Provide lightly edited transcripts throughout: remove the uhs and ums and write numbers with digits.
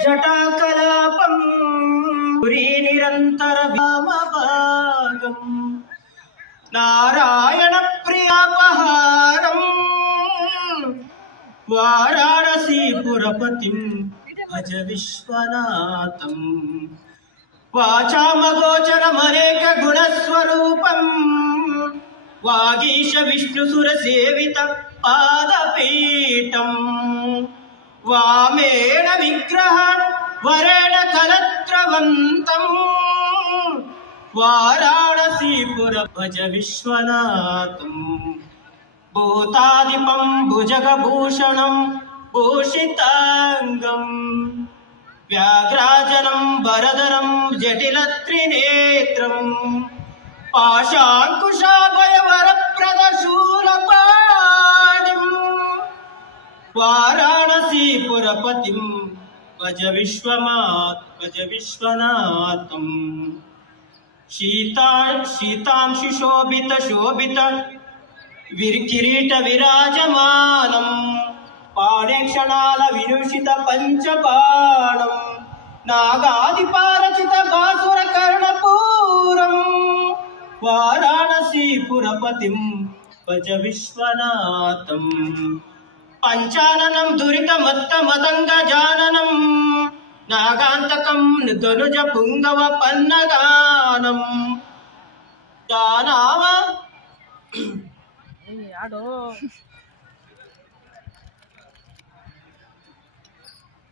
जटाकलापं पुरी निरंतर वामभागं नारायण प्रियापहारं वाराणसीपुरपतिं भज विश्वनाथं वाचामगोचरमनेक गुणस्वरूपं वागीश विष्णुसुरसेवित पादपीठं वामेण विग्रह वरेण कलत्रवन्तं वाराणसीपुर भज विश्वनाथं भूतादिपं भुजगभूषणं भूषितांगं व्याघ्राजनं वरदरं जटिलत्रिनेत्रं पाशाङ्कुशाभयवरप्रदशूलपाणिं वाराणसीपुरपतिं भज विश्वनाथं शीतांशुशोभित किरीट विराजमानं पाणेक्षणाल विनुषित पंचबाणं नागादिपारचित भासुर कर्णपूरं वाराणसीपुरपतिं भज विश्वनाथं पंचाननं दुरितमत्तमदङ्गजाननं नागान्तकं धनुज पुंगव पन्नगानं जानाम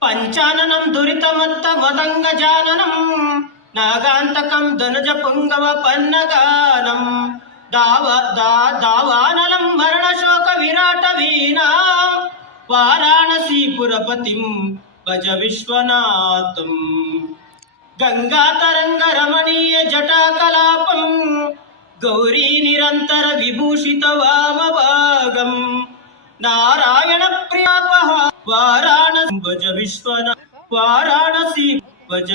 पंचाननं दुरितमत्तमदङ्गजाननं नागान्तकं धनुज पुंगव पन्नगानं दावानलं मरणशोक विराट वीणा वाराणसीपुरपतिं भज विश्वनाथं गंगातरंग रमणीय जटाकलापं गौरी निरंतर विभूषित वामभागं नारायण प्रियापहारं वाराणसी भज विश्वनाथ वाराणसी भज